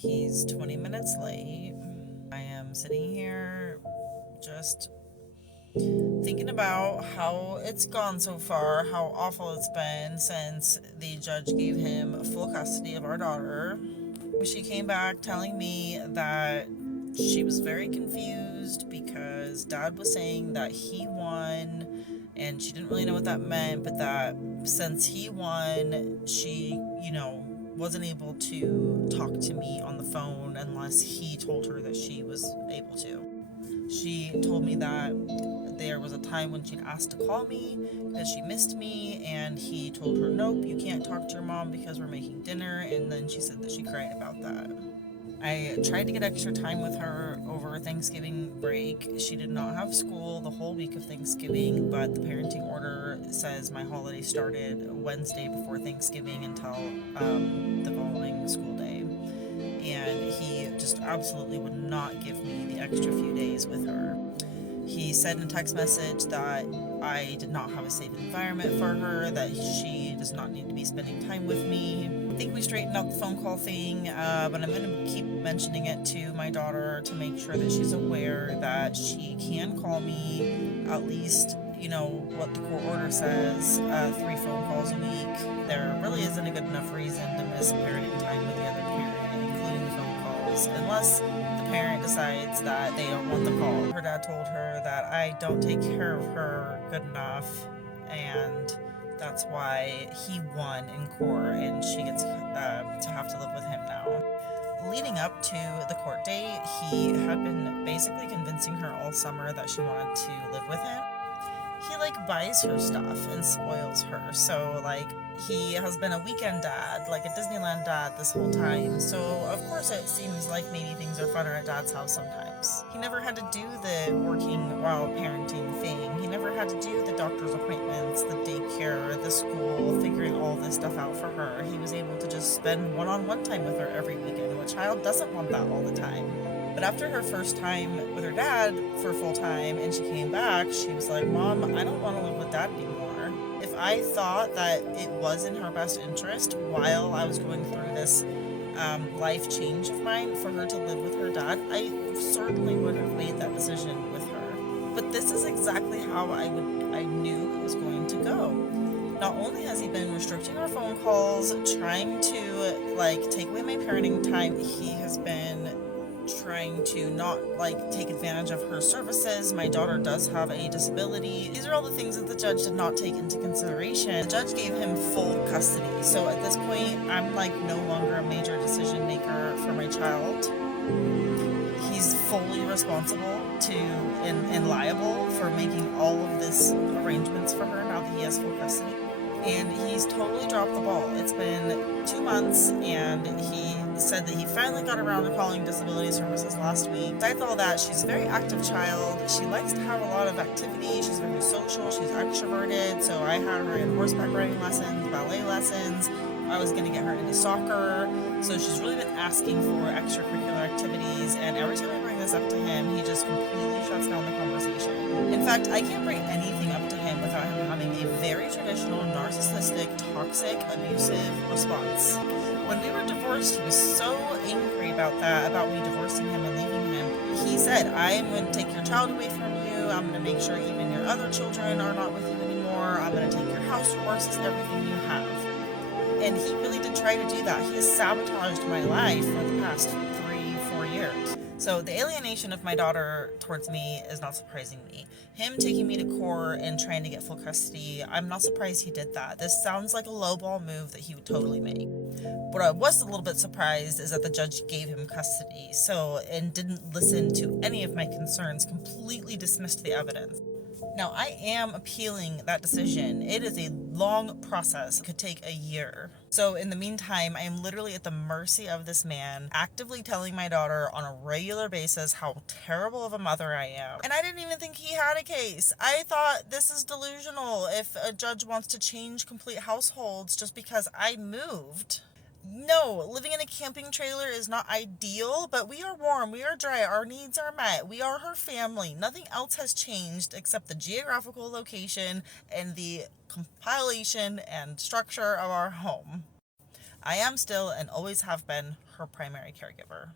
He's 20 minutes late. I am sitting here just thinking about how it's gone so far, how awful it's been since the judge gave him full custody of our daughter. She came back telling me that she was very confused because dad was saying that he won and she didn't really know what that meant, but that since he won, she, wasn't able to talk to me on the phone unless he told her that she was able to. She told me that there was a time when she'd asked to call me because she missed me, and he told her, nope, you can't talk to your mom because we're making dinner, and then she said that she cried about that. I tried to get extra time with her over Thanksgiving break. She did not have school the whole week of Thanksgiving, but the parenting order says my holiday started Wednesday before Thanksgiving until the following school day. And he just absolutely would not give me the extra few days with her. He said in a text message that I did not have a safe environment for her, that she does not need to be spending time with me. I think we straightened out the phone call thing, but I'm going to keep mentioning it to my daughter to make sure that she's aware that she can call me at least, what the court order says, 3 phone calls a week. There really isn't a good enough reason to miss parenting time with the other parent, including the phone calls, unless the parent decides that they don't want the call. Her dad told her that I don't take care of her good enough, and that's why he won in court and she gets to have to live with him now. Leading up to the court date, he had been basically convincing her all summer that she wanted to live with him. He buys her stuff and spoils her. So he has been a weekend dad, like a Disneyland dad this whole time. So of course it seems like maybe things are funner at dad's house sometimes. He never had to do the working while parenting thing. He never had to do the doctor's appointments, the daycare, the school, figuring all this stuff out for her. He was able to just spend one-on-one time with her every weekend. A child doesn't want that all the time. But after her first time with her dad for full time and she came back, she was like, Mom, I don't want to live with dad anymore. If I thought that it was in her best interest while I was going through this life change of mine for her to live with her dad, I certainly would have made that decision with her. But this is exactly how I knew it was going to go. Not only has he been restricting our phone calls, trying to take away my parenting time, he has been trying to not take advantage of her services. My daughter does have a disability. These are all the things that the judge did not take into consideration. The judge gave him full custody. So at this point, I'm no longer a major decision maker for my child. He's fully responsible to and liable for making all of this arrangements for her now that he has full custody. And he's totally dropped the ball. It's been 2 months, and he said that he finally got around to calling disability services last week. Besides all that, she's a very active child. She likes to have a lot of activity. She's very social. She's extroverted. So I had her in horseback riding lessons, ballet lessons. I was going to get her into soccer. So she's really been asking for extracurricular activities. And every time I bring this up to him, he just completely shuts down the conversation. In fact, I can't bring anything up to him without him having a very traditional, narcissistic, toxic, abusive response. When we were divorced, he was so angry about that, about me divorcing him and leaving him. He said, I am going to take your child away from you. I'm going to make sure even your other children are not with you anymore. I'm going to take your house, your horses, everything you have. And he really did try to do that. He has sabotaged my life for the past 3-4 years. So the alienation of my daughter towards me is not surprising me. Him taking me to court and trying to get full custody, I'm not surprised he did that. This sounds like a lowball move that he would totally make. What I was a little bit surprised is that the judge gave him custody, and didn't listen to any of my concerns, completely dismissed the evidence. Now, I am appealing that decision. It is a long process. It could take a year. So in the meantime, I am literally at the mercy of this man, actively telling my daughter on a regular basis how terrible of a mother I am. And I didn't even think he had a case. I thought this is delusional if a judge wants to change complete households just because I moved. No, living in a camping trailer is not ideal, but we are warm, we are dry, our needs are met, we are her family. Nothing else has changed except the geographical location and the compilation and structure of our home. I am still and always have been her primary caregiver.